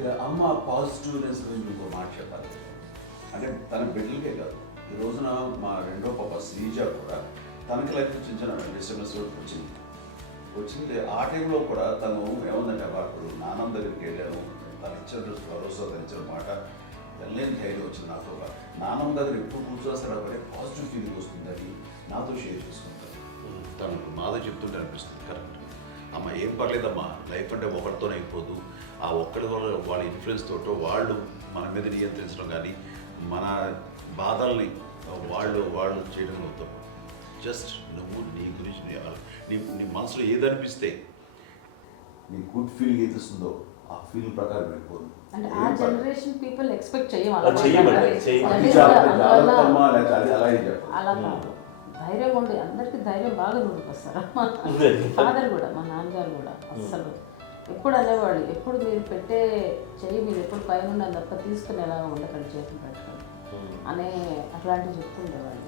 ఇక్కడ అమ్మ పాజిటివ్నెస్ గురించి ఇంకో మాట చెప్పాలి. అంటే తన బిడ్డలకే కాదు, ఈ రోజున మా రెండో పాప శ్రీజ కూడా తనకి లైఫ్ చిన్న చిన్న డిస్టర్బెన్స్ వచ్చింది. ఆ టైంలో కూడా తను ఏముందంటే అప్పుడు నాన్న దగ్గరికి వెళ్ళాను, తను ఇచ్చిన భరోసా, తను ఇచ్చిన మాట వెళ్ళలేని ధైర్యం వచ్చింది నాకు. నాన్నమ్మ దగ్గర ఎప్పుడు కూర్చోస్తాడు కాబట్టి పాజిటివ్ ఫీలింగ్ వస్తుందని నాతో షేర్ చేసుకుంటాను. తను మాతో చెప్తుంటే అనిపిస్తుంది కరెక్ట్ అమ్మ, ఏం పర్లేదమ్మా, లైఫ్ అంటే ఒకరితోనే అయిపోదు. ఆ ఒక్కడి వల్ల వాళ్ళ ఇన్ఫ్లుయెన్స్ తోటో వాళ్ళు మన మీద నియంత్రించడం కానీ మన బాధల్ని వాళ్ళు చేయడం అవుతాం. జస్ట్ నువ్వు నీ గురించి నీ మనసులో ఏదనిపిస్తే నీ గుడ్ ఫీలింగ్ ఏది వస్తుందో ఆ ఫీల్ ప్రకారం వెళ్ళిపోదు. అంటే ఆ జనరేషన్ పీపుల్ ఎక్స్పెక్ట్ అలా కాదు, ధైర్యం ఉండి అందరికి ధైర్యం బాగా నూరుకొస్తారు. ఫాదర్ కూడా, మా నాన్నగారు కూడా అస్సలు ఎప్పుడు అనేవాళ్ళు, ఎప్పుడు మీరు పెట్టే చెయ్యి మీరు ఎప్పుడు పైన ఉన్నది తప్ప తీసుకునేలాగా ఉండకండి, చేతులు పెట్టుకొని అనే అట్లాంటివి చెప్తుండేవాళ్ళు.